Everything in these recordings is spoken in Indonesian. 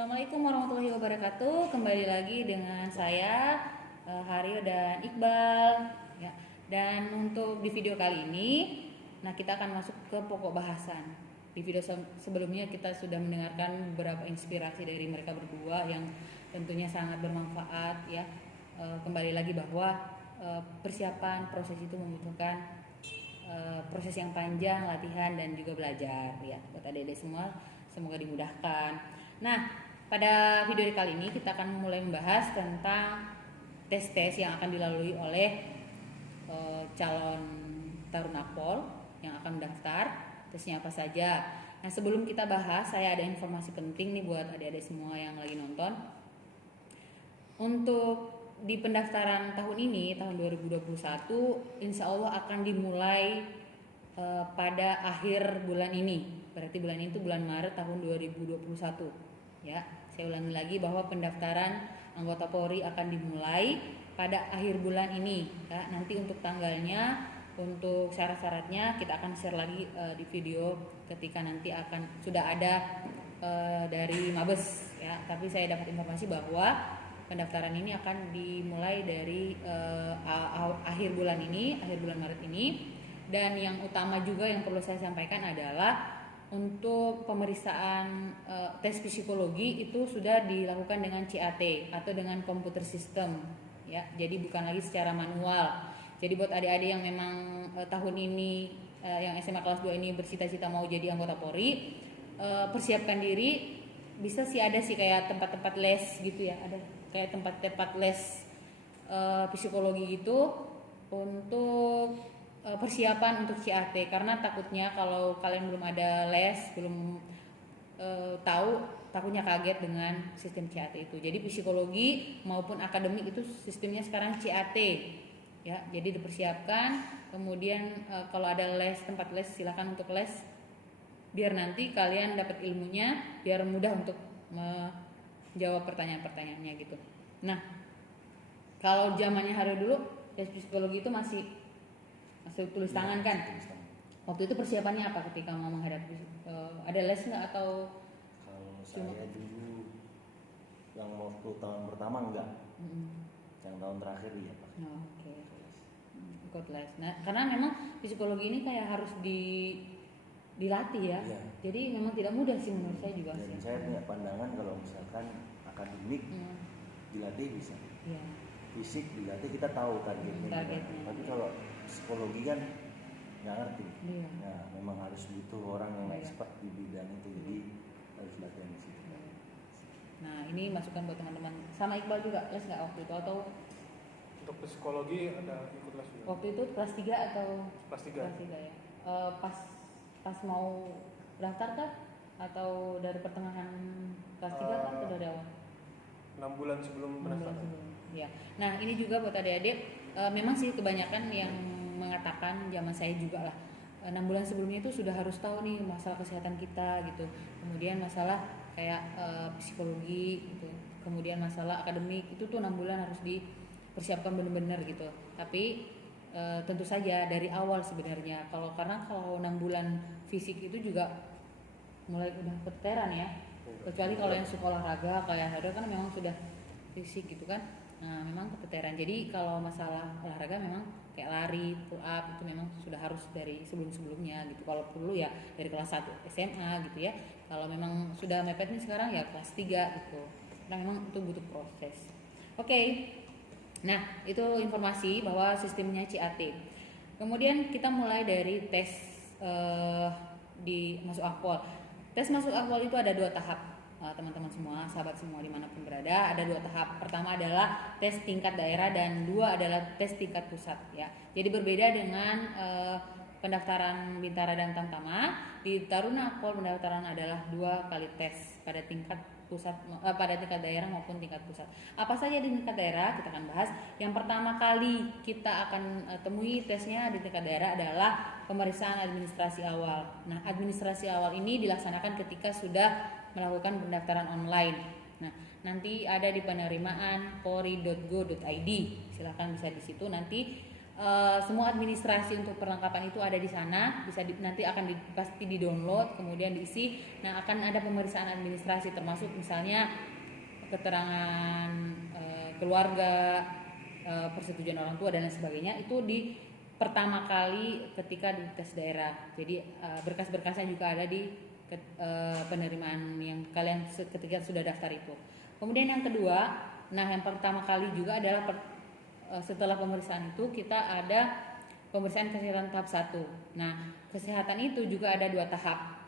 Assalamualaikum warahmatullahi wabarakatuh. Kembali lagi dengan saya Haryo dan Iqbal. Ya. Dan untuk di video kali ini, kita akan masuk ke pokok bahasan. Di video sebelumnya kita sudah mendengarkan beberapa inspirasi dari mereka berdua yang tentunya sangat bermanfaat. Ya. Kembali lagi bahwa persiapan proses itu membutuhkan proses yang panjang, latihan dan juga belajar. Ya, buat adik-adik semua semoga dimudahkan. Nah, pada video kali ini kita akan mulai membahas tentang tes-tes yang akan dilalui oleh calon taruna Akpol yang akan mendaftar. Tesnya apa saja? Nah, sebelum kita bahas, saya ada informasi penting nih buat adik-adik semua yang lagi nonton. Untuk di pendaftaran tahun ini, tahun 2021, insya Allah akan dimulai pada akhir bulan ini. Berarti bulan ini itu bulan Maret tahun 2021. Ya, saya ulangi lagi bahwa pendaftaran anggota Polri akan dimulai pada akhir bulan ini. Ya, nanti untuk tanggalnya, untuk syarat-syaratnya kita akan share lagi di video ketika nanti akan sudah ada dari Mabes. Ya, tapi saya dapat informasi bahwa pendaftaran ini akan dimulai dari akhir bulan ini, akhir bulan Maret ini. Dan yang utama juga yang perlu saya sampaikan adalah untuk pemeriksaan tes psikologi itu sudah dilakukan dengan CAT atau dengan komputer system, ya. Jadi bukan lagi secara manual. Jadi buat adik-adik yang memang tahun ini yang SMA kelas 2 ini bercita-cita mau jadi anggota Polri, persiapkan diri. Bisa sih ada sih kayak tempat-tempat les gitu ya, ada kayak tempat-tempat les psikologi gitu untuk persiapan untuk CAT, karena takutnya kalau kalian belum ada les, belum tahu, takutnya kaget dengan sistem CAT itu. Jadi psikologi maupun akademik itu sistemnya sekarang CAT, ya. Jadi dipersiapkan. Kemudian kalau ada les, tempat les, silakan untuk les, biar nanti kalian dapat ilmunya, biar mudah untuk menjawab pertanyaan-pertanyaannya gitu. Nah, kalau zamannya hari dulu tes psikologi itu masih tulis tangan kan? Waktu itu persiapannya apa ketika mau menghadapi ada les nggak atau? Kalau saya dulu yang waktu tahun pertama enggak, yang tahun terakhir iya Pak. Oke. Ikut les. Nah, karena memang psikologi ini kayak harus dilatih ya. Iya. Jadi memang tidak mudah sih menurut saya juga. Dan sih. saya punya pandangan kalau misalkan akademik dilatih bisa. Iya. Fisik dilatih kita tahu targetnya. Tapi kalau psikologi kan nggak ngerti. Iya. Nah, memang harus butuh orang yang Iya. expert di bidang itu, jadi harus latihan di situ. Nah, ini masukan buat teman-teman. Sama Iqbal juga les nggak waktu itu atau? Untuk psikologi ada ikut les juga. Waktu itu kelas 3 atau? Kelas 3. Kelas 3 ya. Pas mau daftar kah? Atau dari pertengahan kelas 3 kah atau dari awal? 6 bulan sebelum pendaftaran. Ya. Nah, ini juga buat adik-adik, memang sih kebanyakan yang mengatakan, zaman saya juga lah, 6 bulan sebelumnya itu sudah harus tahu nih masalah kesehatan kita gitu. Kemudian masalah kayak psikologi gitu. Kemudian masalah akademik itu tuh 6 bulan harus dipersiapkan benar-benar gitu. Tapi tentu saja dari awal sebenarnya. Karena kalau 6 bulan fisik itu juga mulai udah keteteran ya. Kecuali kalau yang suka olahraga kayak ada kan memang sudah fisik gitu kan. Nah, memang keteteran. Jadi kalau masalah olahraga memang kayak lari, pull up itu memang sudah harus dari sebelum-sebelumnya gitu. Kalau perlu ya dari kelas 1 SMA gitu ya. Kalau memang sudah mepet nih sekarang ya kelas 3 gitu. Nah, memang itu butuh proses. Oke. Nah, itu informasi bahwa sistemnya CAT. Kemudian kita mulai dari tes di masuk Akpol. Tes masuk Akpol itu ada 2 tahap. Teman-teman semua, sahabat semua dimanapun berada, ada 2 tahap. Pertama adalah tes tingkat daerah dan 2 adalah tes tingkat pusat ya. Jadi berbeda dengan pendaftaran Bintara dan Tamtama. Di Taruna Akpol pendaftaran adalah 2 kali tes pada tingkat pusat, pada tingkat daerah maupun tingkat pusat. Apa saja di tingkat daerah kita akan bahas. Yang pertama kali kita akan temui tesnya di tingkat daerah adalah pemeriksaan administrasi awal. Nah, administrasi awal ini dilaksanakan ketika sudah melakukan pendaftaran online. Nah, nanti ada di penerimaan polri.go.id. Silakan bisa di situ nanti semua administrasi untuk perlengkapan itu ada di sana, nanti akan pasti di download kemudian diisi. Nah, akan ada pemeriksaan administrasi termasuk misalnya keterangan keluarga, persetujuan orang tua dan lain sebagainya, itu di pertama kali ketika di tes daerah. Jadi berkas-berkasnya juga ada di penerimaan yang kalian ketika sudah daftar itu. Kemudian yang kedua, nah yang pertama kali juga adalah setelah pemeriksaan itu kita ada pemeriksaan kesehatan tahap 1. Nah, kesehatan itu juga ada 2 tahap.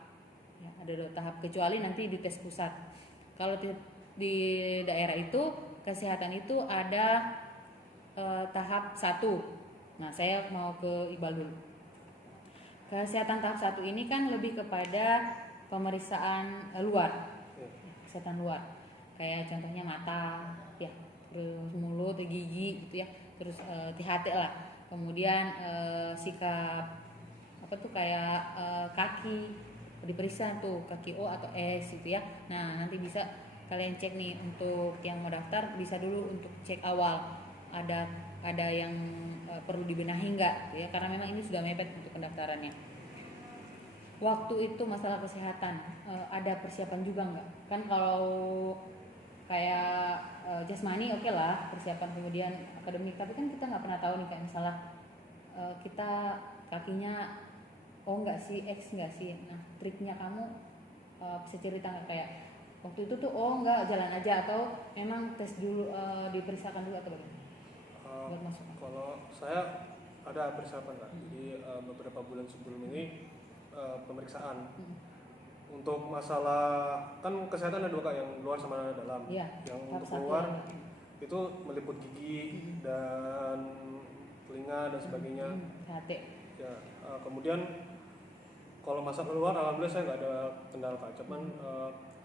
Ya, ada 2 tahap kecuali nanti di tes pusat. Kalau di daerah itu kesehatan itu ada tahap 1. Nah, saya mau ke Iqbal dulu. Kesehatan tahap 1 ini kan lebih kepada pemeriksaan luar. Kesehatan luar. Kayak contohnya mata, ya, terus mulut, gigi gitu ya, terus THT lah, kemudian sikap apa tuh kayak kaki diperiksa tuh, kaki O atau S gitu ya. Nah, nanti bisa kalian cek nih untuk yang mau daftar, bisa dulu untuk cek awal ada yang perlu dibenahi enggak gitu ya, karena memang ini sudah mepet untuk pendaftarannya. Waktu itu masalah kesehatan ada persiapan juga enggak? Kan kalau kayak jasmani oke lah persiapan, kemudian akademik, tapi kan kita nggak pernah tahu nih, kayak misalnya kita kakinya enggak sih, X enggak sih. Nah, triknya kamu bisa cerita nggak, kayak waktu itu tuh enggak, jalan aja, atau memang tes dulu, diperiksakan dulu atau bagaimana? Buat masuk. Kalau saya ada persiapan Kak. Jadi beberapa bulan sebelum ini pemeriksaan. Untuk masalah kan kesehatan ada 2 Kak, yang luar sama dalam. Ya, yang untuk luar itu meliput gigi dan telinga dan sebagainya. Ya, kemudian kalau masalah luar alhamdulillah saya nggak ada kendala Kak. Cuman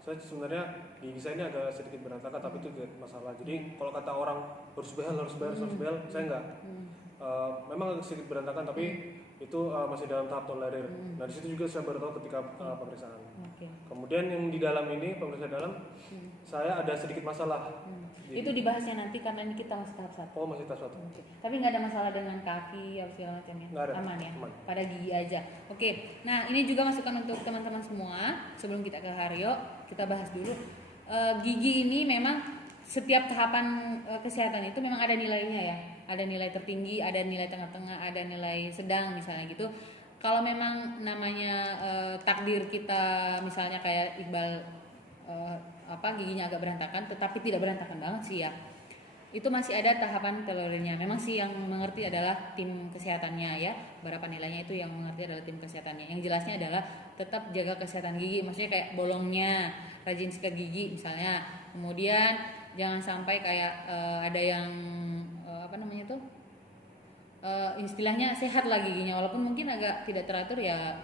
saya sebenarnya gigi saya ini agak sedikit berantakan, tapi itu tidak masalah. Jadi kalau kata orang harus behel, saya nggak. Memang agak sedikit berantakan, tapi itu masih dalam tahap tolerir. Nah, di situ juga saya baru tahu ketika pemeriksaan. Kemudian yang di dalam ini, pemeriksaan dalam, saya ada sedikit masalah. Itu dibahasnya nanti karena ini kita masih tahap 1. Oh, masih tahap 1. Tapi nggak ada masalah dengan kaki atau segala macamnya? Aman ya? Aman. Pada gigi aja. Oke. Nah, ini juga masukan untuk teman-teman semua. Sebelum kita ke Haryo, kita bahas dulu. Gigi ini memang setiap tahapan kesehatan itu memang ada nilainya ya. Ada nilai tertinggi, ada nilai tengah-tengah, ada nilai sedang misalnya gitu. Kalau memang namanya takdir kita misalnya kayak Iqbal giginya agak berantakan, tetapi tidak berantakan banget sih ya, itu masih ada tahapan tolerirnya. Memang sih yang mengerti adalah tim kesehatannya ya, berapa nilainya itu yang mengerti adalah tim kesehatannya. Yang jelasnya adalah tetap jaga kesehatan gigi, maksudnya kayak bolongnya, rajin sikat gigi misalnya. Kemudian jangan sampai kayak ada yang istilahnya sehat lah giginya, walaupun mungkin agak tidak teratur ya,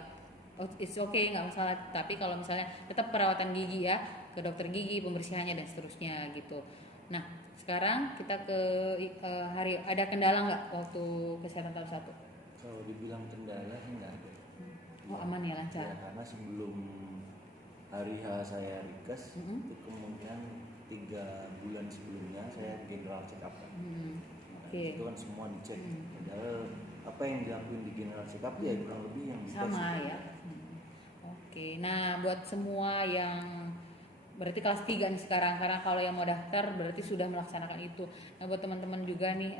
it's okay, nggak masalah. Tapi kalau misalnya tetap perawatan gigi ya, ke dokter gigi, pembersihannya dan seterusnya gitu. Nah, sekarang kita ke Hari. Ada kendala nggak waktu kesehatan tahap 1? Kalau dibilang kendala sih nggak ada. Oh, aman ya, lancar. Ya, karena sebelum hari H saya rikes, itu kemudian 3 bulan sebelumnya saya general check up. Itu kan semua dicek. Padahal apa yang dilakuin di general check up ya kurang lebih yang sama ya. Oke. Nah, buat semua yang berarti kelas 3 nih sekarang, karena kalau yang mau daftar berarti sudah melaksanakan itu. Nah, buat teman-teman juga nih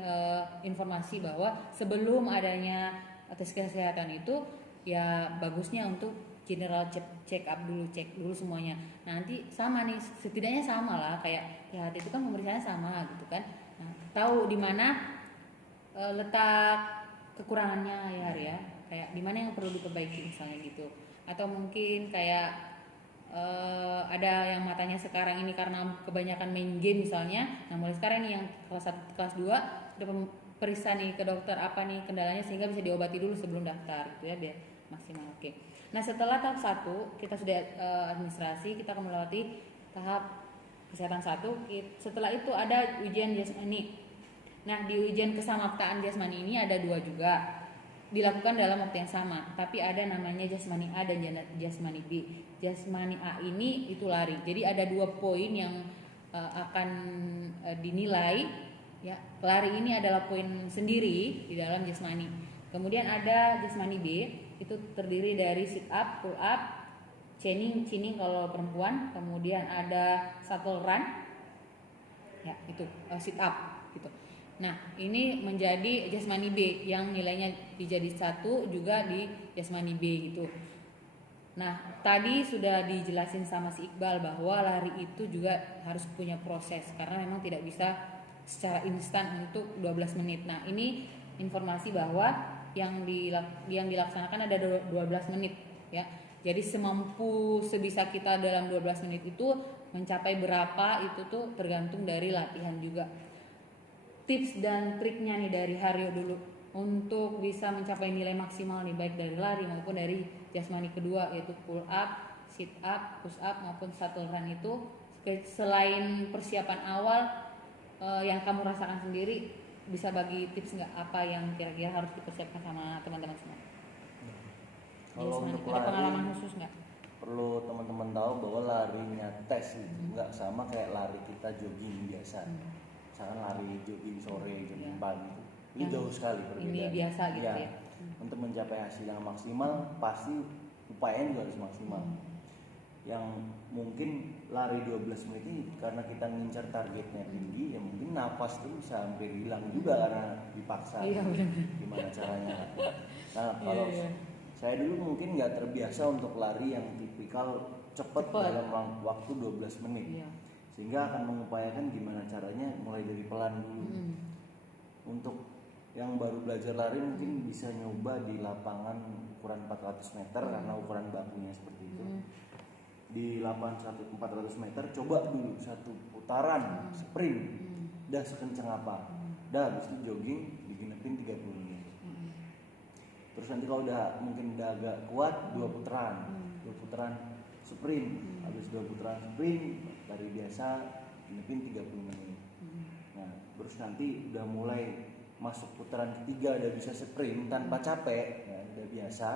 informasi bahwa sebelum adanya tes kesehatan itu ya bagusnya untuk general check up dulu, cek dulu semuanya. Nah, nanti sama nih, setidaknya sama lah kayak ya itu kan pemeriksaannya sama gitu kan. Nah, tahu di mana letak kekurangannya ya, kayak di mana yang perlu diperbaiki misalnya gitu. Atau mungkin kayak ada yang matanya sekarang ini karena kebanyakan main game misalnya. Nah, mulai sekarang nih yang kelas 1, kelas 2 udah periksa nih ke dokter apa nih kendalanya sehingga bisa diobati dulu sebelum daftar gitu ya, biar maksimal. Oke. Nah, setelah tahap 1 kita sudah administrasi, kita akan melewati tahap kesehatan 1. Setelah itu ada ujian jasmani. Nah, di ujian kesamaptaan jasmani ini ada 2 juga dilakukan dalam waktu yang sama, tapi ada namanya jasmani A dan jasmani B. Jasmani A ini itu lari, jadi ada 2 poin yang akan dinilai. Ya, lari ini adalah poin sendiri di dalam jasmani. Kemudian ada jasmani B, itu terdiri dari sit up, pull up, chinning kalau perempuan, kemudian ada shuttle run. Ya, itu sit up gitu. Nah, ini menjadi jasmani B yang nilainya dijadi 1 juga di jasmani B gitu. Nah, tadi sudah dijelasin sama si Iqbal bahwa lari itu juga harus punya proses karena memang tidak bisa secara instan untuk 12 menit. Nah, ini informasi bahwa yang dilaksanakan ada 12 menit ya. Jadi sebisa kita dalam 12 menit itu mencapai berapa itu tuh tergantung dari latihan juga. Tips dan triknya nih dari Haryo dulu untuk bisa mencapai nilai maksimal nih baik dari lari maupun dari jasmani kedua yaitu pull up, sit up, push up maupun shuttle run itu selain persiapan awal yang kamu rasakan sendiri bisa bagi tips nggak apa yang kira-kira harus dipersiapkan sama teman-teman semua? Kalau untuk ada lari, pengalaman khusus nggak? perlu teman-teman tahu bahwa larinya tes itu nggak sama kayak lari kita jogging biasa. Misalkan lari jogging sore, jogging pagi itu, ini jauh sekali perbedaan. Ini biasa gitu ya. Untuk mencapai hasil yang maksimal pasti upayanya juga harus maksimal. Yang mungkin lari 12 menit ini karena kita ngincar targetnya tinggi, ya mungkin nafas itu bisa hampir hilang juga karena dipaksa. Gimana caranya? Nah, kalau saya dulu mungkin nggak terbiasa untuk lari yang tipikal cepat dalam waktu 12 menit. Sehingga akan mengupayakan gimana caranya mulai dari pelan dulu. Untuk yang baru belajar lari mungkin bisa nyoba di lapangan ukuran 400 meter karena ukuran bakunya seperti itu. Di lapangan 400 meter coba dulu satu putaran sprint, dah sekencang apa, dah habis itu jogging digenepin 30 menit. Terus nanti kalau udah mungkin udah agak kuat 2 putaran sprint, habis 2 putaran sprint lari biasa genepin 30 menit. Nah terus nanti udah mulai masuk putaran ketiga udah bisa sprint tanpa capek, ya, udah biasa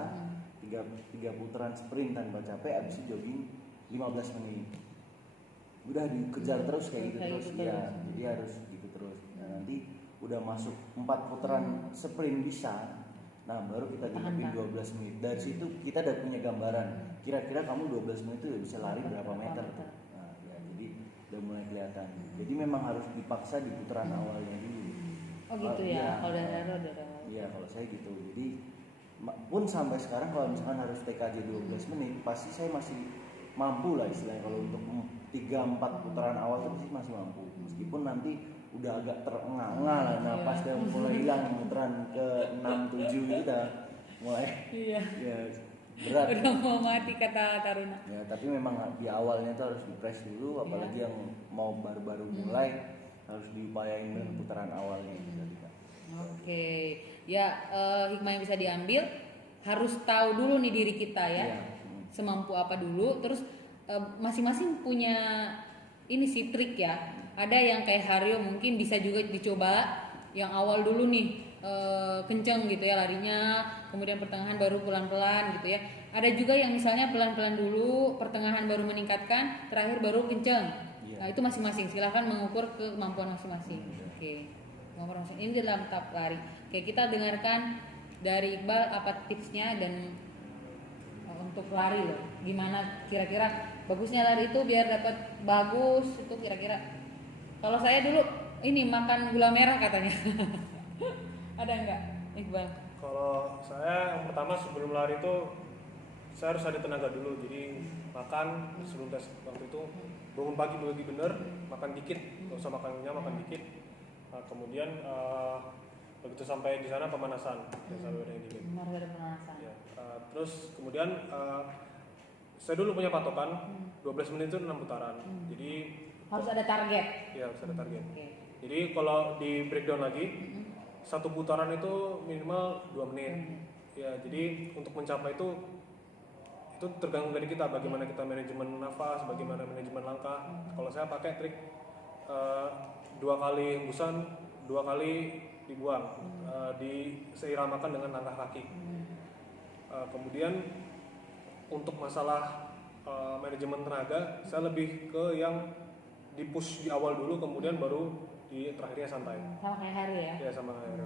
3 putaran sprint tanpa capek, habis itu jogging 15 menit. Udah dikejar terus kayak gitu terus ya. Jadi harus gitu terus. Nah, nanti udah masuk 4 putaran sprint bisa. Nah, baru kita genepin 12 menit. Dari situ kita udah punya gambaran. Kira-kira kamu 12 menit itu udah bisa lari berapa meter tuh. Nah, ya, jadi udah mulai kelihatan. Jadi memang harus dipaksa di putaran awalnya dulu. Oh gitu ya. Kalau dari iya, kalau saya gitu. Jadi pun sampai sekarang kalau misalkan harus TKJ 12 menit, pasti saya masih mampu lah istilahnya. Kalau untuk 3-4 putaran awal itu masih mampu. Meskipun nanti udah agak terengah-engah lah, napas udah mulai hilang, putaran ke 6-7 itu udah mulai ya berat. Udah mau mati kata Taruna. Ya, tapi memang di awalnya tuh harus dipres dulu, apalagi yang mau baru-baru mulai harus diupayain dengan putaran awalnya gitu. Oke. Ya, hikmah yang bisa diambil harus tahu dulu nih diri kita ya. Semampu apa dulu, terus masing-masing punya ini sih trik ya. Ada yang kayak Haryo mungkin bisa juga dicoba yang awal dulu nih kenceng gitu ya larinya, kemudian pertengahan baru pelan-pelan gitu ya. Ada juga yang misalnya pelan-pelan dulu, pertengahan baru meningkatkan, terakhir baru kenceng. Nah itu masing-masing, silahkan mengukur kemampuan masing-masing. Oke. Kemampuan masing-masing ini dalam tahap lari. Oke, kita dengarkan dari Iqbal apa tipsnya dan untuk lari loh. Gimana kira-kira bagusnya lari itu biar dapat bagus itu kira-kira. Kalau saya dulu ini makan gula merah katanya. Ada enggak Iqbal? Kalau saya yang pertama sebelum lari itu saya harus ada tenaga dulu. Jadi makan sebelum tes waktu itu bangun pagi bener, makan dikit, nggak usah makan banyak, makan dikit. Nah, kemudian begitu sampai di sana pemanasan, sampai ada dikit. Pemanasan. Ya, terus kemudian saya dulu punya patokan 12 menit itu 6 putaran. Jadi harus ada target. Iya, harus ada target. Okay. Jadi kalau di breakdown lagi, satu putaran itu minimal 2 menit. Ya, jadi untuk mencapai itu tergantung dari kita, bagaimana kita manajemen nafas, bagaimana manajemen langkah. Kalau saya pakai trik 2 kali hembusan, 2 kali dibuang, diseiramakan dengan langkah kaki. Kemudian untuk masalah manajemen tenaga, saya lebih ke yang di push di awal dulu, kemudian baru di terakhirnya santai. Sama kayak Hari ya? Ya sama kayak Hari.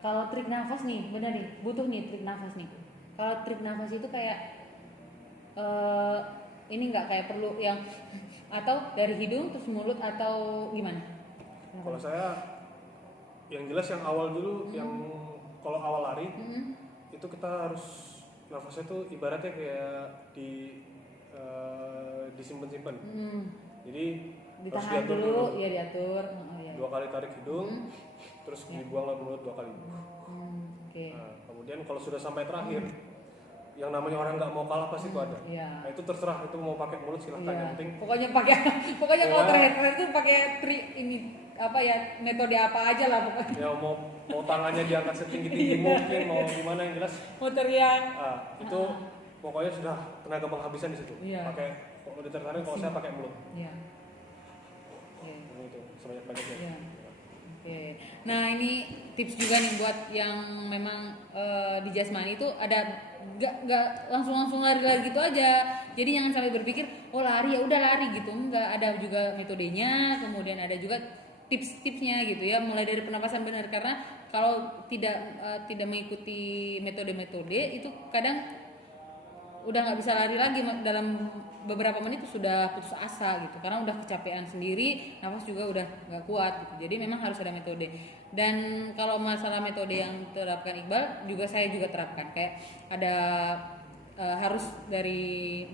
Kalau trik nafas nih, bener nih, butuh nih trik nafas nih. Kalau trik nafas itu kayak ini nggak kayak perlu yang atau dari hidung terus mulut atau gimana? Kalau saya yang jelas yang awal dulu, yang kalau awal lari itu kita harus nafasnya tuh ibaratnya kayak disimpan-simpan. Jadi ditahan dulu, ya diatur. Ya. 2 kali tarik hidung, terus dibuang lewat mulut 2 kali. Okay. Nah, kemudian kalau sudah sampai terakhir, yang namanya orang nggak mau kalah pasti itu ada. Nah itu terserah, itu mau pakai mulut silahkan, yang penting. Pokoknya kalau terakhir itu pakai trik ini apa ya, metode apa aja lah pokoknya. Ya mau tangannya diangkat setinggi mungkin, mau gimana yang jelas. Mau teriak. Itu pokoknya sudah tenaga penghabisan di situ. Pakai kalau udah tertarik, kalau saya pakai mulut. Iya. Itu sebanyak-banyaknya. Iya. Oke. Nah ini tips juga nih buat yang memang di jasmani itu ada nggak langsung lari gitu aja. Jadi jangan sampai berpikir lari ya udah lari gitu, enggak, ada juga metodenya, kemudian ada juga tips-tipsnya gitu ya, mulai dari pernapasan benar, karena kalau tidak mengikuti metode-metode itu kadang udah nggak bisa lari lagi dalam beberapa menit itu sudah putus asa gitu, karena udah kecapean sendiri, nafas juga udah nggak kuat gitu. Jadi memang harus ada metode. Dan kalau masalah metode yang terapkan Iqbal juga saya juga terapkan, kayak ada harus dari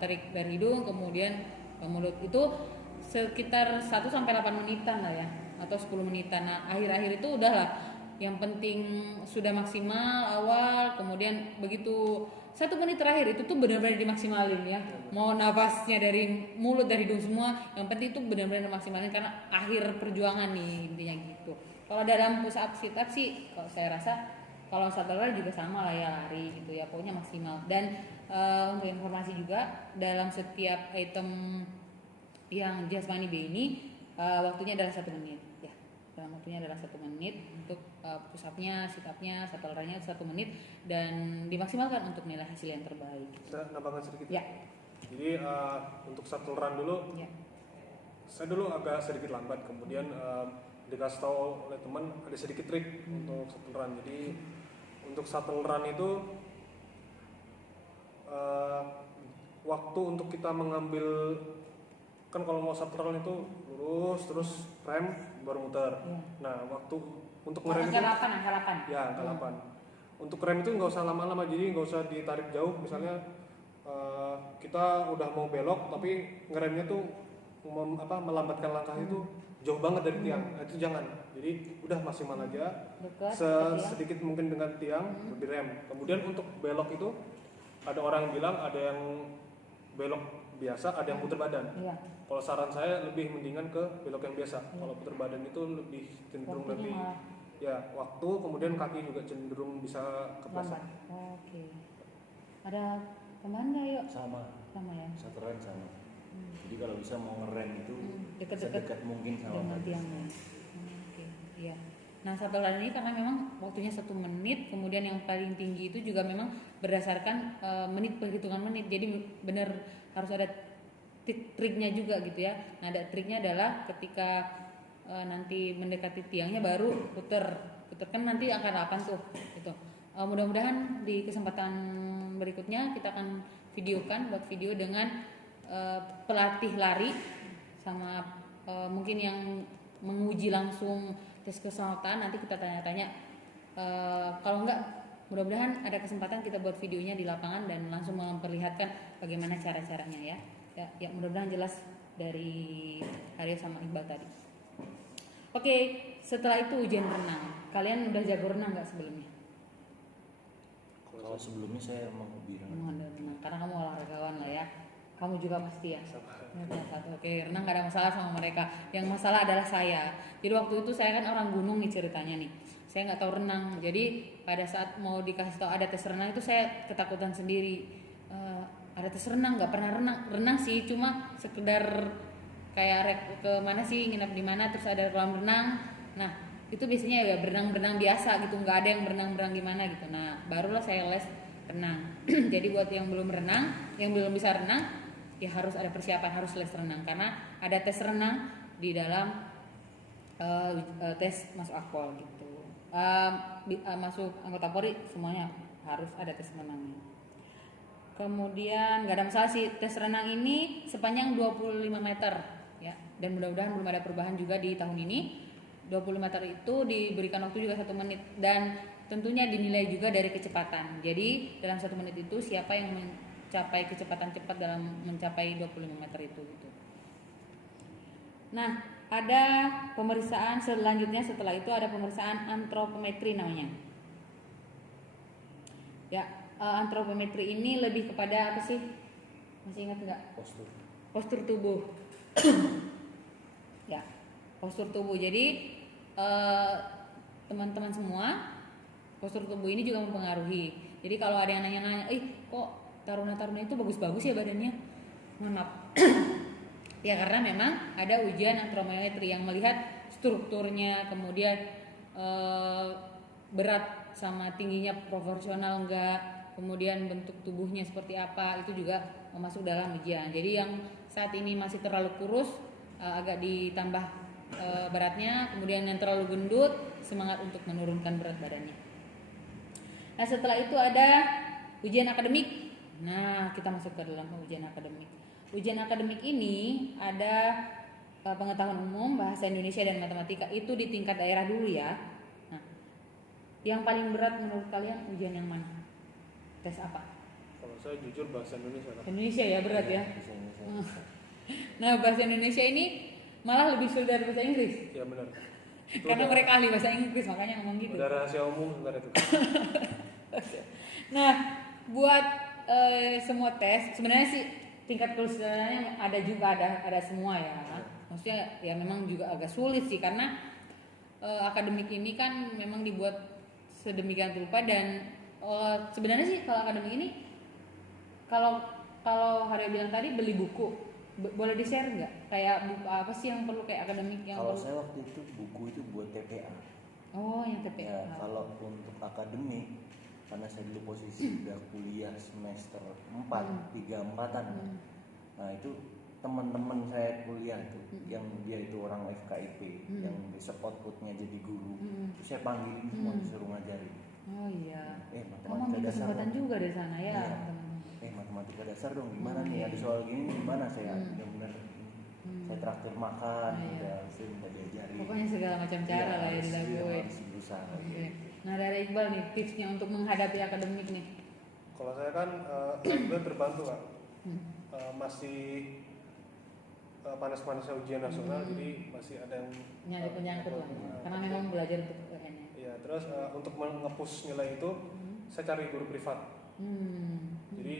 tarik dari hidung kemudian ke mulut, itu sekitar 1 sampai 8 menitan lah ya, atau 10 menitan. Nah akhir-akhir itu udahlah, yang penting sudah maksimal awal, kemudian begitu 1 menit terakhir itu tuh benar-benar dimaksimalin ya. Mau nafasnya dari mulut, dari hidung semua, yang penting itu benar-benar dimaksimalin karena akhir perjuangan nih intinya gitu. Kalau dalam push up sit up sih, kalau saya rasa kalau shuttle run juga sama lah ya, lari gitu ya, pokoknya maksimal. Dan untuk informasi juga, dalam setiap item yang jasmani B ini waktunya adalah 1 menit ya. Dalam waktunya adalah 1 menit untuk push up-nya, sit up-nya, shuttle run-nya 1 menit, dan dimaksimalkan untuk nilai hasil yang terbaik. Saya nambahkan sedikit. Ya. Jadi untuk shuttle run dulu, saya dulu agak sedikit lambat, kemudian dikasih tahu oleh teman ada sedikit trik untuk shuttle run. Jadi untuk shuttle run itu waktu untuk kita mengambil, kan kalau mau shuttle run itu lurus terus rem baru muter. Nah waktu untuk ngerem itu angka 8. Ya angka 8. Untuk rem itu nggak usah lama-lama, jadi nggak usah ditarik jauh. Misalnya kita udah mau belok tapi ngeremnya tuh melambatkan langkah itu jauh banget dari tiang. Itu jangan. Jadi udah maksimal aja, sedikit mungkin dengan tiang, direm. Kemudian untuk belok itu ada orang bilang ada yang belok biasa, ada yang puter badan. Kalau saran saya lebih mendingan ke belok yang biasa. Kalau puter badan itu lebih cenderung lebih waktu, kemudian kaki juga cenderung bisa kepleset. Oke. Ada tambahan nggak yuk? Sama ya. Shuttle run sama. Jadi kalau bisa mau ngerem itu dekat-dekat sedekat mungkin sama tiangnya. Oke. Iya. Nah shuttle run ini karena memang waktunya 1 menit, kemudian yang paling tinggi itu juga memang berdasarkan menit, perhitungan menit. Jadi benar harus ada triknya juga gitu ya. Nah ada triknya adalah ketika nanti mendekati tiangnya baru puter kan nanti angka 8 tuh gitu. Mudah-mudahan di kesempatan berikutnya kita akan buat video dengan pelatih lari sama mungkin yang menguji langsung tes keselamatan. Nanti kita tanya-tanya, kalau enggak mudah-mudahan ada kesempatan kita buat videonya di lapangan dan langsung memperlihatkan bagaimana cara-caranya ya mudah-mudahan jelas dari Arya sama Iqbal tadi. Oke, setelah itu ujian renang. Kalian udah jago renang nggak sebelumnya? Kalau sebelumnya saya emang hobi renang. Karena kamu olahragawan lah ya. Kamu juga pasti ya. Oke, renang gak ada masalah sama mereka. Yang masalah adalah saya. Jadi waktu itu saya kan orang gunung nih ceritanya nih. Saya nggak tahu renang. Jadi pada saat mau dikasih tahu ada tes renang itu saya ketakutan sendiri. Ada tes renang, nggak pernah renang sih, cuma sekedar kayak ke mana sih, nginep di mana, terus ada kolam renang. Nah itu biasanya ya berenang biasa gitu, nggak ada yang berenang gimana gitu. Nah barulah saya les renang. Jadi buat yang belum renang, yang belum bisa renang, ya harus ada persiapan, harus les renang karena ada tes renang di dalam tes masuk akpol gitu. Masuk anggota Polri semuanya harus ada tes renangnya. Kemudian nggak ada masalah sih, tes renang ini sepanjang 25 meter ya, dan mudah-mudahan belum ada perubahan juga di tahun ini. 20 meter itu diberikan waktu juga 1 menit dan tentunya dinilai juga dari kecepatan. Jadi dalam 1 menit itu siapa yang mencapai kecepatan cepat dalam mencapai 25 meter itu gitu. Nah, ada pemeriksaan selanjutnya setelah itu ada pemeriksaan antropometri namanya. Ya, antropometri ini lebih kepada apa sih? Masih ingat nggak? Postur tubuh. Ya, postur tubuh. Jadi teman-teman semua, postur tubuh ini juga mempengaruhi. Jadi kalau ada yang nanya-nanya, kok taruna-taruna itu bagus-bagus ya badannya? Mohon maaf. Ya karena memang ada ujian antropometri yang melihat strukturnya, kemudian berat sama tingginya proporsional enggak, kemudian bentuk tubuhnya seperti apa, itu juga masuk dalam ujian. Jadi yang saat ini masih terlalu kurus agak ditambah beratnya, kemudian yang terlalu gendut semangat untuk menurunkan berat badannya. Nah setelah itu ada ujian akademik. Nah kita masuk ke dalam ujian akademik. Ujian akademik ini ada pengetahuan umum, bahasa Indonesia dan matematika, itu di tingkat daerah dulu ya. Nah, yang paling berat menurut kalian ujian yang mana? Tes apa? Kalau saya jujur bahasa Indonesia. Indonesia ya berat ya. Nah bahasa Indonesia ini malah lebih sulit dari bahasa Inggris. Ya benar. Karena mereka ahli bahasa Inggris makanya ngomong gitu. Udah rahasia umum sebenarnya itu. Nah buat semua tes sebenarnya sih tingkat kesulitannya ada juga, ada semua ya. Maksudnya ya memang juga agak sulit sih karena akademik ini kan memang dibuat sedemikian rupa dan sebenarnya sih kalau akademik ini kalau Haryo bilang tadi beli buku boleh di share nggak? Kayak buku apa sih yang perlu kayak akademik yang kalau perlu? saya waktu itu buku itu buat TPA. Oh yang TPA. Ya, kalau untuk akademik karena saya dulu posisi udah kuliah semester 4, 3-4an. Nah itu teman-teman saya kuliah tuh yang dia itu orang FKIP yang besok outputnya jadi guru, terus saya panggilin semua disuruh ngajarin. Oh iya. Matematika dasar kesempatan juga dari sana ya. Iya. Matematika dasar dong gimana nih, ada soal gini gimana, saya benar-benar saya traktir makan, saya minta diajarin. Pokoknya segala macam cara lah ya dilakuin. Nah dari Iqbal nih tipsnya untuk menghadapi akademik nih. Kalau saya kan alhamdulillah terbantu Kak. Masih panas-panasnya ujian nasional, jadi masih ada yang nyari penyangkut lah. Karena memang belajar untuk UN-nya. Iya, terus untuk nge-push nilai itu saya cari guru privat. Jadi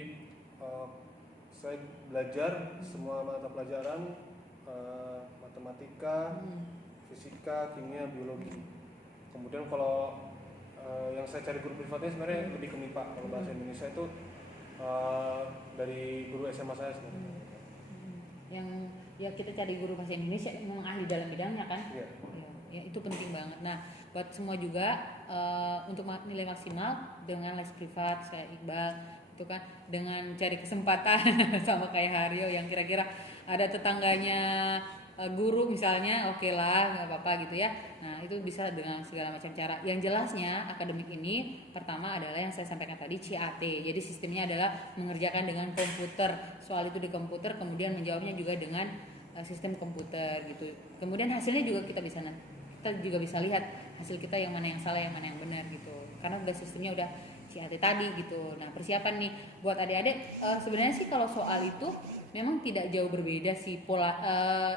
saya belajar semua mata pelajaran, matematika, fisika, kimia, biologi. Kemudian kalau yang saya cari guru privatnya sebenarnya lebih ke MIPA. Kalau bahasa Indonesia itu dari guru SMA saya sebenarnya. Yang ya kita cari guru bahasa Indonesia yang memang ahli dalam bidangnya kan? Iya. Ya itu penting banget. Nah buat semua juga untuk nilai maksimal dengan les privat kayak Iqbal itu kan, dengan cari kesempatan sama kayak Haryo yang kira-kira ada tetangganya guru misalnya, oke lah nggak apa-apa gitu ya. Nah itu bisa dengan segala macam cara. Yang jelasnya akademik ini pertama adalah yang saya sampaikan tadi CAT. Jadi sistemnya adalah mengerjakan dengan komputer, soal itu di komputer, kemudian menjawabnya juga dengan sistem komputer gitu. Kemudian hasilnya juga kita juga bisa lihat hasil kita yang mana yang salah, yang mana yang benar gitu. Karena udah sistemnya udah CAT tadi gitu. Nah persiapan nih buat adik-adik sebenarnya sih kalau soal itu memang tidak jauh berbeda sih pola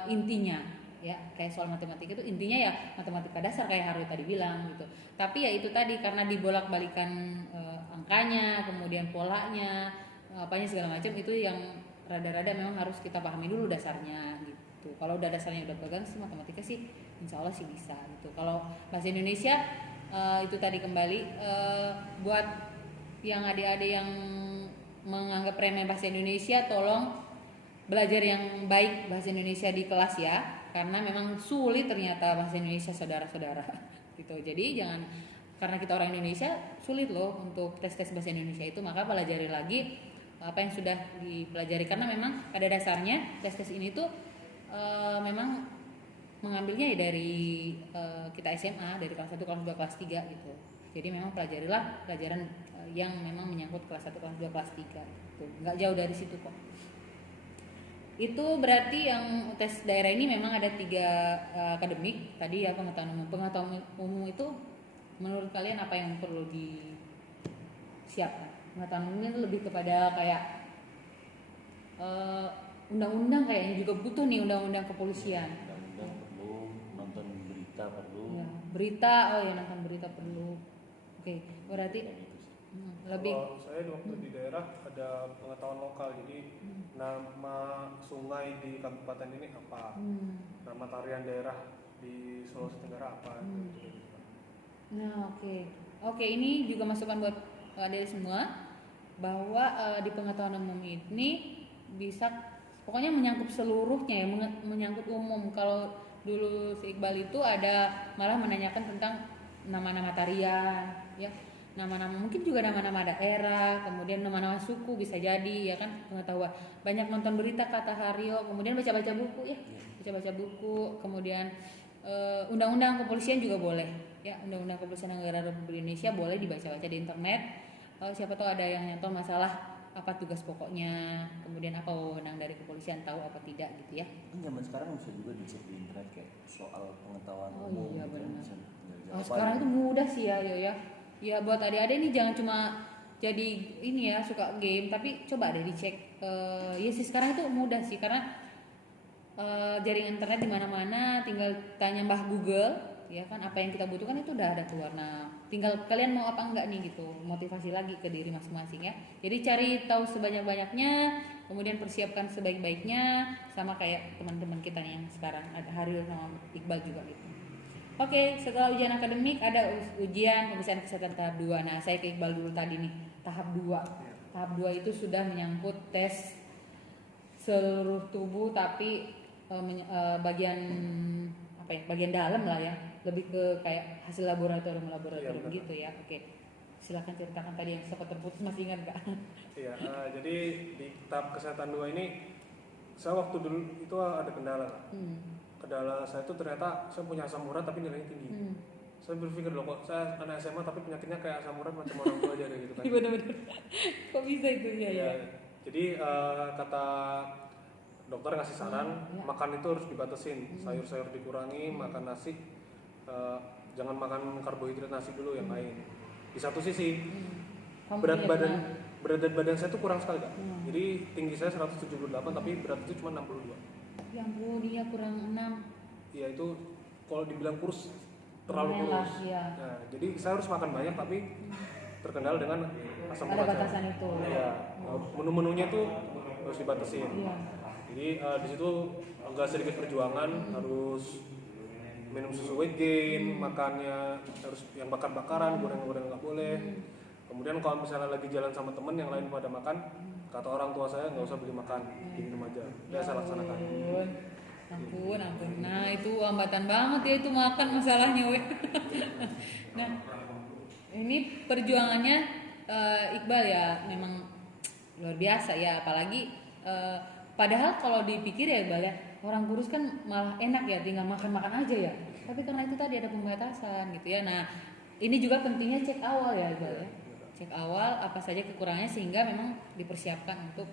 intinya ya, kayak soal matematika itu intinya ya matematika dasar kayak Haryo tadi bilang gitu. Tapi ya itu tadi karena dibolak-balikan angkanya, kemudian polanya, apanya segala macam itu yang rada-rada memang harus kita pahami dulu dasarnya gitu. Kalau udah dasarnya udah pegang sih matematika sih insya Allah sih bisa gitu. Kalau bahasa Indonesia itu tadi kembali buat yang adik-adik yang menganggap remeh bahasa Indonesia, tolong belajar yang baik bahasa Indonesia di kelas ya, karena memang sulit ternyata bahasa Indonesia saudara-saudara gitu. Jadi jangan karena kita orang Indonesia sulit loh untuk tes bahasa Indonesia itu, maka pelajari lagi apa yang sudah dipelajari, karena memang pada dasarnya tes ini tuh memang mengambilnya ya dari kita SMA, dari kelas 1, kelas 2, kelas 3 gitu. Jadi memang pelajarilah pelajaran yang memang menyangkut kelas 1, kelas 2, kelas 3 gitu. Nggak jauh dari situ kok. Itu berarti yang tes daerah ini memang ada 3 akademik tadi ya, pengetahuan umum. Pengetahuan umum itu menurut kalian apa yang perlu disiapkan? Pengetahuan umum itu lebih kepada kayak undang-undang, kayaknya juga butuh nih undang-undang kepolisian. Undang-undang perlu, nonton berita perlu. Ya, berita, oh ya nonton berita perlu. Oke, berarti lebih. Kalau saya waktu di daerah ada pengetahuan lokal, jadi nama sungai di kabupaten ini apa, nama tarian daerah di Sulawesi Tenggara apa. Nah, oke, ini juga masukan buat adik semua, bahwa di pengetahuan umum ini bisa pokoknya menyangkut seluruhnya ya, menyangkut umum. Kalau dulu si Iqbal itu ada malah menanyakan tentang nama-nama tarian ya, nama-nama, mungkin juga nama-nama daerah, kemudian nama-nama suku bisa jadi ya kan, pengetahuan. Banyak nonton berita kata Haryo, kemudian baca-baca buku ya, baca-baca buku, kemudian undang-undang kepolisian juga boleh ya, undang-undang kepolisian negara Republik Indonesia boleh dibaca-baca di internet. Siapa tahu ada yang nyantol masalah apa tugas pokoknya, kemudian apa wewenang dari kepolisian, tahu apa tidak gitu ya. Zaman sekarang bisa juga dicek di internet kayak soal pengetahuan umum. Iya gitu, benar. bisa Sekarang itu mudah sih ya, yo ya. Ya buat adik-adik ini jangan cuma jadi ini ya suka game, tapi coba deh dicek. Ya sih sekarang itu mudah sih, karena jaringan internet di mana-mana, tinggal tanya Mbah Google ya kan, apa yang kita butuhkan itu udah ada keluar. Nah, tinggal kalian mau apa enggak nih gitu, motivasi lagi ke diri masing-masing ya. Jadi cari tahu sebanyak-banyaknya, kemudian persiapkan sebaik-baiknya, sama kayak teman-teman kita yang sekarang ada Haril sama Iqbal juga gitu. Oke, setelah ujian akademik ada ujian pemeriksaan kesehatan tahap 2. Nah, saya ke Iqbal dulu tadi nih, tahap 2. Tahap 2 itu sudah menyangkut tes seluruh tubuh, tapi bagian apa ya, bagian dalam lah ya, lebih ke kayak hasil laboratorium gitu ya. Oke, silakan ceritakan tadi yang sempat terputus, masih ingat nggak? Iya, jadi di tahap kesehatan 2 ini saya waktu dulu itu ada kendala. Kendala saya itu ternyata saya punya asam urat tapi nilainya tinggi. Saya berpikir loh, kok saya anak SMA tapi penyakitnya kayak asam urat macam orang tua aja gitu kan. Bener-bener. Kok bisa itu ya? Jadi kata dokter ngasih saran, makan itu harus dibatasin, sayur-sayur dikurangi, makan nasi, jangan makan karbohidrat nasi dulu yang lain. Di satu sisi berat badan saya tuh kurang sekali Kak. Jadi tinggi saya 178 tapi berat itu cuma 62. Ya ampun, dia kurang 6. Iya, itu kalau dibilang kurus terlalu kurus. Ya. Nah, jadi saya harus makan banyak tapi terkendala dengan asam urat. Ada batasan itu. Iya, menu-menunya tuh harus dibatasin. Iya. Jadi di situ agak sedikit perjuangan, harus minum susu weight gain, makannya harus yang bakar-bakaran, goreng-goreng nggak boleh. Kemudian kalau misalnya lagi jalan sama temen yang lain pada makan, kata orang tua saya nggak usah beli makan, diminum aja. Udah saya laksanakan. Ampun. Nah itu hambatan banget ya itu makan masalahnya, we. Nah ini perjuangannya Iqbal ya memang luar biasa ya, apalagi padahal kalau dipikir ya Iqbal ya, orang kurus kan malah enak ya, tinggal makan-makan aja ya. Tapi karena itu tadi ada pembatasan gitu ya. Nah ini juga pentingnya cek awal ya Iqbal ya. Cek awal apa saja kekurangannya sehingga memang dipersiapkan untuk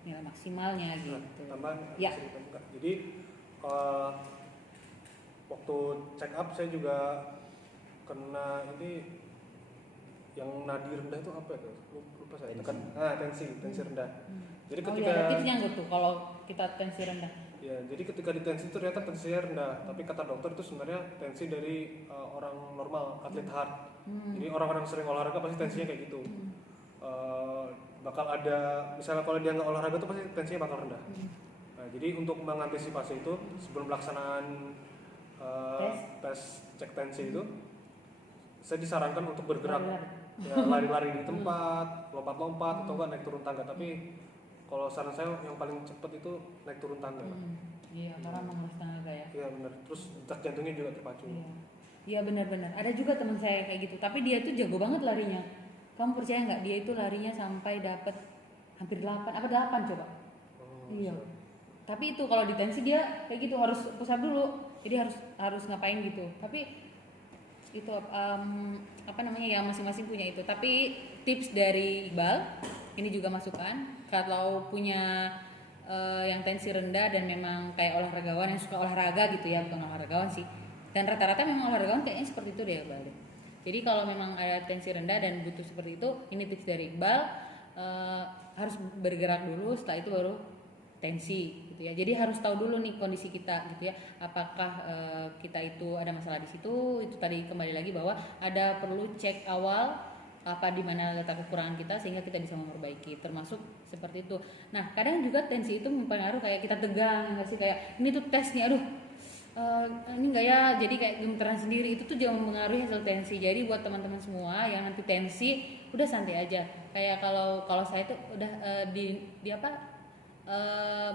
nilai maksimalnya gitu. Tambahan ya. Jadi waktu check up saya juga kena ini yang nadi rendah itu apa ya? Lupa saya. Tensi rendah. Jadi ketika tipsnya gitu kalau kita tensi rendah. Ya, jadi ketika di tensi itu ternyata tensinya rendah, tapi kata dokter itu sebenarnya tensi dari orang normal, atlet hard. Jadi orang-orang sering olahraga pasti tensinya kayak gitu. Bakal ada, misalnya kalau dia nggak olahraga tuh pasti tensinya bakal rendah. Nah, jadi untuk mengantisipasi itu sebelum pelaksanaan tes cek tensi itu, saya disarankan untuk bergerak, ya, lari-lari di tempat, lompat-lompat atau enggak naik turun tangga. Tapi kalau saran saya yang paling cepat itu naik turun tangga. Iya, karena menguras tenaga ya. Iya benar. Terus detak jantungnya juga terpacu. Iya benar-benar. Ada juga teman saya kayak gitu. Tapi dia tuh jago banget larinya. Kamu percaya nggak? Dia itu larinya sampai dapat hampir 8 apa 8 coba. Iya. Siap. Tapi itu kalau di tensi dia kayak gitu harus push up dulu. Jadi harus ngapain gitu. Tapi itu apa namanya ya, masing-masing punya itu. Tapi tips dari Iqbal ini juga masukan kalau punya yang tensi rendah dan memang kayak olahragawan yang suka olahraga gitu ya, bukan olahragawan sih. Dan rata-rata memang olahragawan kayaknya seperti itu deh Iqbal. Jadi kalau memang ada tensi rendah dan butuh seperti itu, ini tips dari Iqbal, harus bergerak dulu, setelah itu baru tensi gitu ya. Jadi harus tahu dulu nih kondisi kita gitu ya. Apakah kita itu ada masalah di situ? Itu tadi kembali lagi bahwa ada perlu cek awal apa di mana letak kekurangan kita sehingga kita bisa memperbaiki. Termasuk seperti itu. Nah, kadang juga tensi itu mempengaruhi kayak kita tegang, nggak sih, kayak ini tuh tes nih, aduh. Ini enggak ya, jadi kayak gemeteran sendiri. Itu tuh jangan mempengaruhi hasil tensi. Jadi buat teman-teman semua yang nanti tensi udah santai aja. Kayak kalau saya tuh udah di apa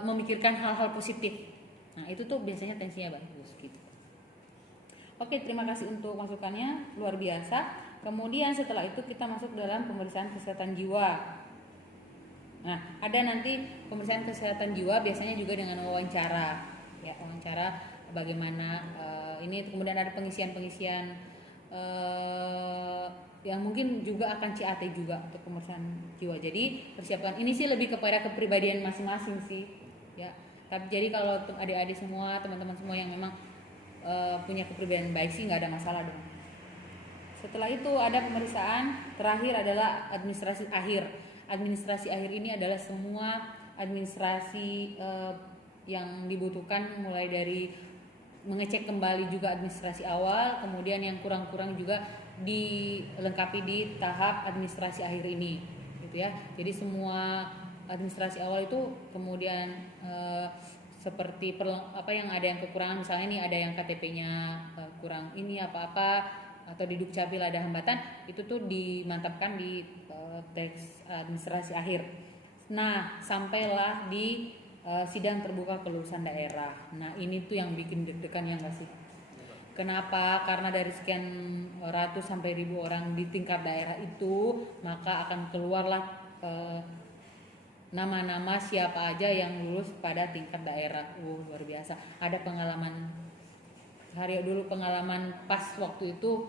memikirkan hal-hal positif. Nah itu tuh biasanya tensinya bagus gitu. Oke, terima kasih untuk masukannya, luar biasa. Kemudian setelah itu kita masuk dalam pemeriksaan kesehatan jiwa. Nah ada nanti pemeriksaan kesehatan jiwa biasanya juga dengan wawancara. Ya, wawancara bagaimana ini, kemudian ada pengisian yang mungkin juga akan CAT juga untuk pemeriksaan jiwa. Jadi persiapkan ini sih lebih kepada kepribadian masing-masing sih ya. Tapi jadi kalau adik-adik semua, teman-teman semua yang memang punya kepribadian baik sih nggak ada masalah dong. Setelah itu ada pemeriksaan terakhir adalah administrasi akhir. Administrasi akhir ini adalah semua administrasi yang dibutuhkan, mulai dari mengecek kembali juga administrasi awal, kemudian yang kurang-kurang juga dilengkapi di tahap administrasi akhir ini gitu ya. Jadi semua administrasi awal itu kemudian seperti apa yang ada yang kekurangan, misalnya nih ada yang KTP-nya kurang ini apa-apa, atau di Dukcapil ada hambatan, itu tuh dimantapkan di teks administrasi akhir. Nah sampailah di sidang terbuka kelulusan daerah. Nah ini tuh yang bikin deg-degan ya nggak sih? Kenapa? Karena dari sekian ratus sampai ribu orang di tingkat daerah itu, maka akan keluarlah nama-nama siapa aja yang lulus pada tingkat daerah. Luar biasa. Ada pengalaman hari dulu, pengalaman pas waktu itu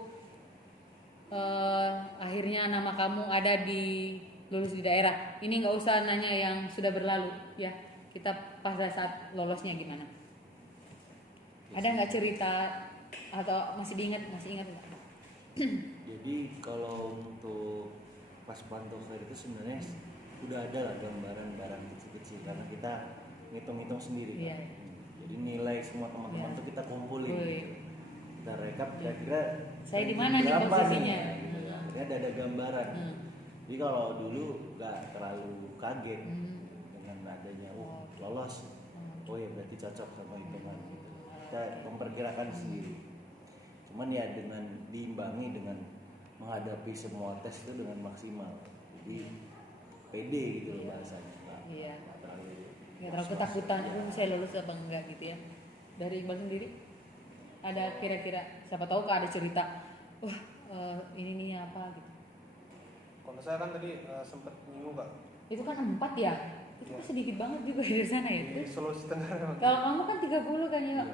akhirnya nama kamu ada di lulus di daerah. Ini nggak usah nanya yang sudah berlalu ya. Kita pada saat lolosnya gimana? Ada nggak cerita atau masih ingat nggak? Jadi kalau untuk pas pantofel itu sebenarnya udah ada lah gambaran barang kecil-kecil, karena kita ngitung-ngitung sendiri kan. Yeah. Jadi nilai semua teman-teman tuh kita kumpulin, gitu. Kita rekap kira-kira saya di mana nih posisinya. Gitu. Akhirnya ada gambaran. Jadi kalau dulu nggak terlalu kaget dengan adanya lolos, oh ya berarti cocok sama hitungan gitu. Kita memperkirakan sendiri. Cuman ya dengan diimbangi dengan menghadapi semua tes itu dengan maksimal. Jadi pede gitu loh bahasanya. Iya. Nggak terlalu Ketakutan, saya lulus apa enggak gitu ya. Dari Iqbal sendiri ada kira-kira, siapa tahu Kak ada cerita, wah ini nih apa gitu. Kalau saya kan tadi sempat nyinggung Kak. Itu kan 4 ya? Itu Ya. sedikit banget juga dari sana ya. Di Sulawesi Tenggara. Kalau kamu kan 30 kan ya?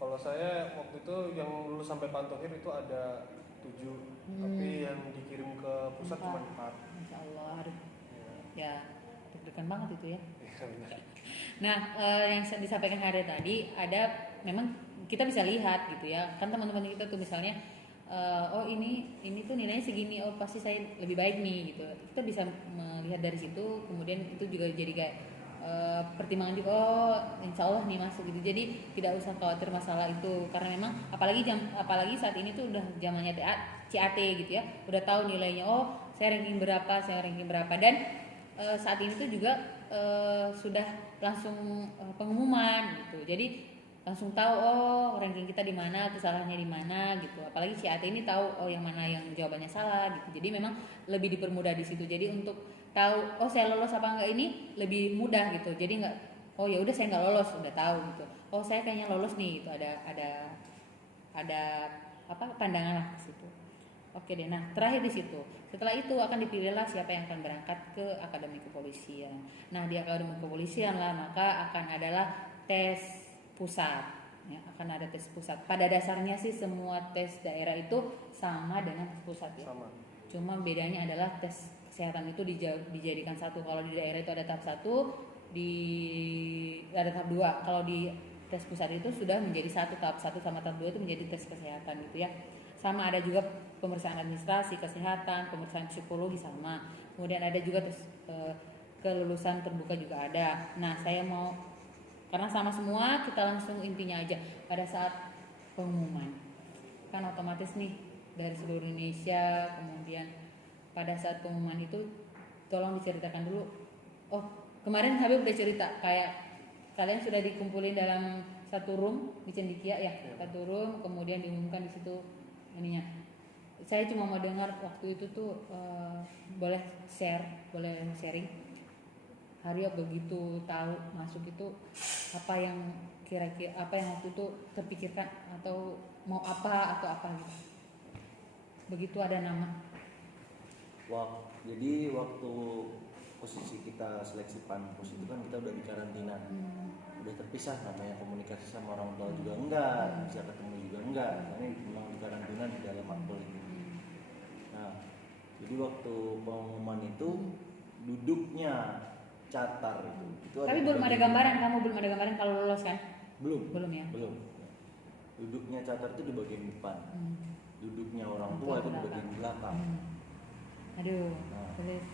Kalau saya waktu itu yang lulus sampai Pantohir itu ada 7, tapi yang dikirim ke pusat cuma 4. Masya Allah, aduh. Ya, deg-degan banget itu ya. Iya benar. Nah, yang disampaikan Hada tadi, ada memang kita bisa lihat gitu ya. Kan teman-teman kita tuh misalnya, oh ini tuh nilainya segini, oh pasti saya lebih baik nih gitu. Kita bisa melihat dari situ, kemudian itu juga jadi kayak pertimbangan juga, oh insya Allah nih masuk gitu. Jadi tidak usah khawatir masalah itu, karena memang apalagi saat ini tuh udah zamannya CAT gitu ya, udah tahu nilainya, oh saya ranking berapa, dan saat ini tuh juga sudah langsung pengumuman gitu. Jadi langsung tahu oh ranking kita di mana, kesalahannya di mana gitu. Apalagi CAT ini tahu oh yang mana yang jawabannya salah gitu. Jadi memang lebih dipermudah di situ. Jadi untuk tahu oh saya lolos apa enggak ini lebih mudah gitu. Jadi enggak oh ya udah saya enggak lolos, udah tahu gitu. Oh saya kayaknya lolos nih gitu. Ada apa pandangan lah ke situ. Oke deh, nah terakhir di situ. Setelah itu akan dipilihlah siapa yang akan berangkat ke Akademi Kepolisian. Nah di Akademi Kepolisian lah maka akan adalah tes pusat. Ya, akan ada tes pusat. Pada dasarnya sih semua tes daerah itu sama dengan tes pusat ya. Sama. Cuma bedanya adalah tes kesehatan itu dijadikan satu. Kalau di daerah itu ada tahap 1, ada tahap 2. Kalau di tes pusat itu sudah menjadi satu, tahap 1 sama tahap 2 itu menjadi tes kesehatan gitu ya. Sama ada juga pemeriksaan administrasi, kesehatan, pemeriksaan psikologi sama. Kemudian ada juga tes kelulusan terbuka juga ada. Nah, saya mau karena sama semua kita langsung intinya aja pada saat pengumuman. Kan otomatis nih dari seluruh Indonesia, kemudian pada saat pengumuman itu tolong diceritakan dulu. Oh, kemarin Habib udah cerita kayak kalian sudah dikumpulin dalam satu room di Cendikia ya, satu room, kemudian diumumkan di situ ininya. Saya cuma mau dengar waktu itu tuh boleh sharing. Haryo begitu tahu masuk itu apa yang kira-kira apa yang waktu itu terpikirkan atau mau apa atau apa gitu. Begitu ada nama. Wah, jadi waktu posisi kita seleksi panpus itu kan kita udah di karantina, udah terpisah, namanya komunikasi sama orang tua juga enggak, bisa ketemu juga enggak, karena memang di karantina di dalam akpol ini. Nah, jadi waktu pengumuman itu duduknya catar itu Tapi belum ada gambaran, kamu belum ada gambaran kalau lolos kan? Belum ya. Belum. Duduknya catar itu di bagian depan, duduknya orang tua itu di bagian belakang. Aduh. Nah,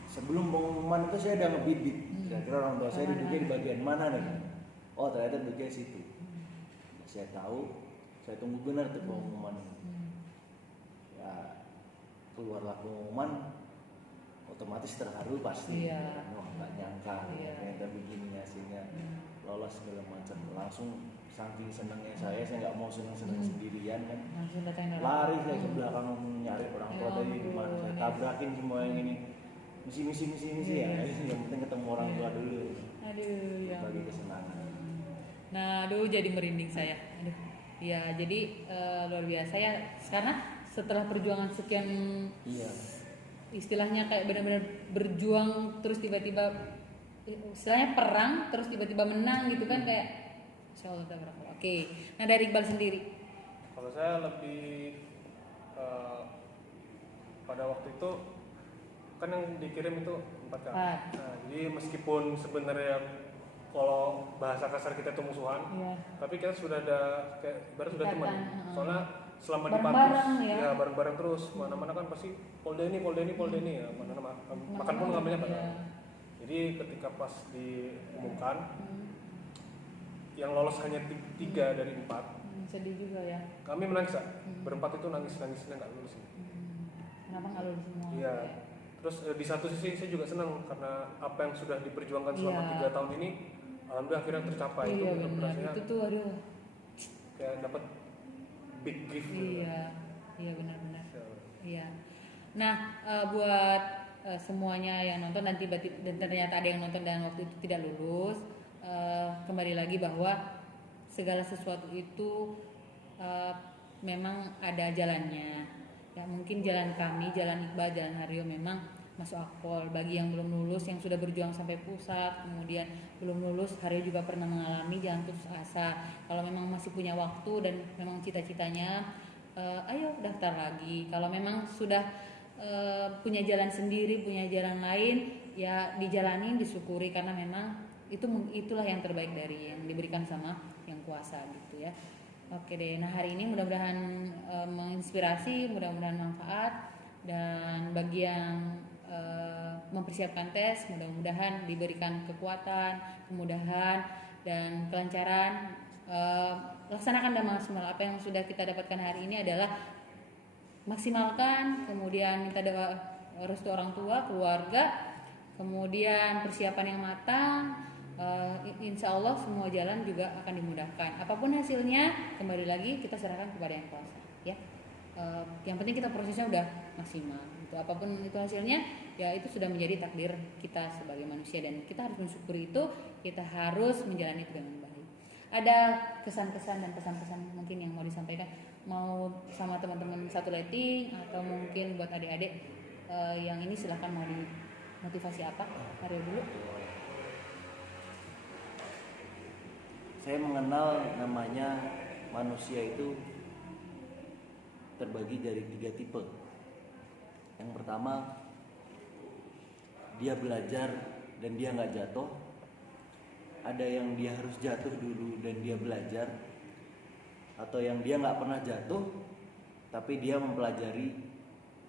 sebelum pengumuman itu saya udah ngebidik, kira-kira orang tua saya duduknya di bagian mana nih? Oh ternyata duduknya situ. Saya tahu, saya tunggu benar tuh pengumuman. Ya keluarlah pengumuman, otomatis terharu pasti. Wah nggak nyangka, ternyata begini hasilnya, lolos segala macam. Langsung saking senangnya saya nggak mau senang-senang sendirian kan. Lari saya ke belakang nyari orang tua tadi di mana. Saya tabrakin semua yang ini. Misi ya. Yang penting ketemu orang tua dulu. Aduh, ya. Bagi kesenangan. Nah, aduh jadi merinding saya. Aduh. Ya, jadi luar biasa ya. Karena setelah perjuangan sekian istilahnya kayak benar-benar berjuang terus tiba-tiba istilahnya perang terus tiba-tiba menang gitu kan kayak insyaallah tabarakallah. Oke. Nah, dari Iqbal sendiri. Kalau saya lebih pada waktu itu kan yang dikirim itu 4 kali. Nah, jadi meskipun sebenarnya kalau bahasa kasar kita itu musuhan, tapi kita sudah ada kayak baru sudah teman. Soalnya selama di panpus ya bareng-bareng terus, mana-mana kan pasti polda ini ya, mana-mana makan pun ngambilnya pada. Jadi ketika pas diumumkan yang lolos hanya 3 dari 4. Sedih juga ya. Kami menangis, berempat itu nangisnya nggak lulus. Kenapa nggak lulus semua? Iya. Terus di satu sisi saya juga senang karena apa yang sudah diperjuangkan selama 3 tahun ini, alhamdulillah akhirnya tercapai. Iya benar. Itu tuh aduh. Kayak dapat big gift. Iya benar-benar. Iya. Nah buat semuanya yang nonton dan ternyata ada yang nonton dan waktu itu tidak lulus, kembali lagi bahwa segala sesuatu itu memang ada jalannya. Ya mungkin jalan kami, jalan Iqbal, jalan Haryo memang masuk akpol. Bagi yang belum lulus, yang sudah berjuang sampai pusat, kemudian belum lulus, Haryo juga pernah mengalami, jangan putus asa. Kalau memang masih punya waktu dan memang cita-citanya, ayo daftar lagi. Kalau memang sudah punya jalan sendiri, punya jalan lain, ya dijalanin, disyukuri karena memang itulah yang terbaik dari yang diberikan sama yang kuasa gitu ya. Oke deh, nah hari ini mudah-mudahan menginspirasi, mudah-mudahan manfaat, dan bagi yang mempersiapkan tes, mudah-mudahan diberikan kekuatan, kemudahan dan kelancaran. Laksanakan dan maksimal apa yang sudah kita dapatkan hari ini adalah maksimalkan, kemudian minta doa restu orang tua, keluarga, kemudian persiapan yang matang. Insya Allah semua jalan juga akan dimudahkan. Apapun hasilnya, kembali lagi kita serahkan kepada yang kuasa. Ya, yang penting kita prosesnya udah maksimal. Gitu. Apapun itu hasilnya, ya itu sudah menjadi takdir kita sebagai manusia dan kita harus mensyukuri itu. Kita harus menjalani itu dengan baik. ada kesan-kesan dan pesan-pesan mungkin yang mau disampaikan, mau sama teman-teman satu letting atau mungkin buat adik-adik yang ini, silahkan mau dimotivasi apa? Aryo dulu. Saya mengenal namanya manusia itu terbagi dari 3 tipe. Yang pertama, dia belajar dan dia nggak jatuh. Ada yang dia harus jatuh dulu dan dia belajar, atau yang dia nggak pernah jatuh tapi dia mempelajari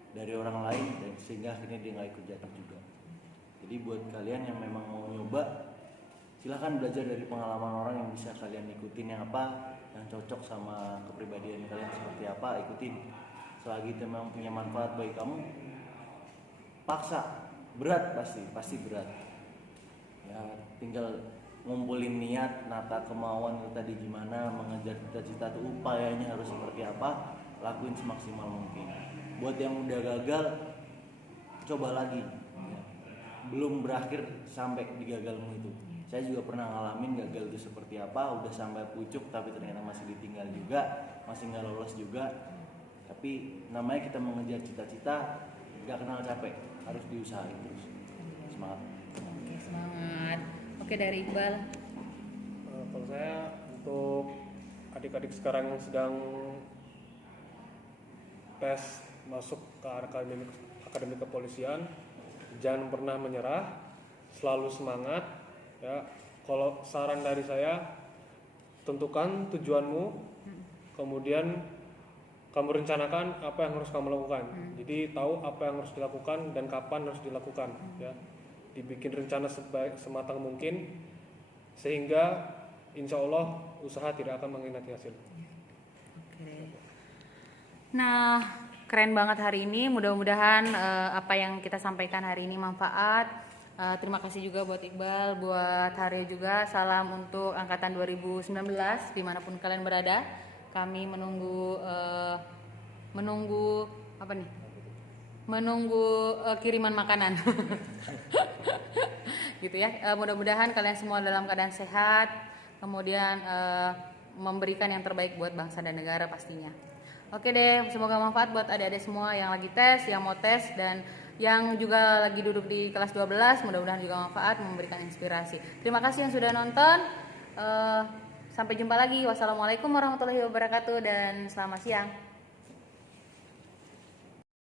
dari orang lain dan sehingga akhirnya dia nggak ikut jatuh juga. Jadi buat kalian yang memang mau nyoba, silahkan belajar dari pengalaman orang yang bisa kalian ikutin, yang apa yang cocok sama kepribadian kalian seperti apa, ikutin. Selagi itu memang punya manfaat bagi kamu, paksa. Berat, pasti berat ya. Tinggal ngumpulin niat, nata kemauan itu tadi gimana, mengejar cita-cita itu upayanya harus seperti apa, lakuin semaksimal mungkin. Buat yang udah gagal, coba lagi ya. Belum berakhir sampai di gagalmu itu. Saya juga pernah ngalamin gagal itu seperti apa, udah sampai pucuk tapi ternyata masih ditinggal juga, masih nggak lolos juga. Tapi namanya kita mengejar cita-cita, nggak kenal capek, harus diusahain terus. Semangat. Oke, semangat. Oke, dari Iqbal. Kalau saya, untuk adik-adik sekarang yang sedang tes masuk ke akademi kepolisian, jangan pernah menyerah, selalu semangat ya. Kalau saran dari saya, tentukan tujuanmu, kemudian kamu rencanakan apa yang harus kamu lakukan. Jadi tahu apa yang harus dilakukan dan kapan harus dilakukan ya. Dibikin rencana sematang mungkin sehingga insya Allah usaha tidak akan mengkhianati hasil. Oke. Nah, keren banget hari ini. Mudah-mudahan apa yang kita sampaikan hari ini manfaat. Terima kasih juga buat Iqbal, buat Haryo juga. Salam untuk angkatan 2019 dimanapun kalian berada. Kami menunggu apa nih? Menunggu kiriman makanan. Gitu ya. Mudah-mudahan kalian semua dalam keadaan sehat, kemudian memberikan yang terbaik buat bangsa dan negara pastinya. Oke deh, semoga manfaat buat adik-adik semua yang lagi tes, yang mau tes, dan yang juga lagi duduk di kelas 12. Mudah-mudahan juga manfaat, memberikan inspirasi. Terima kasih yang sudah nonton. Sampai jumpa lagi. Wassalamualaikum warahmatullahi wabarakatuh dan selamat siang.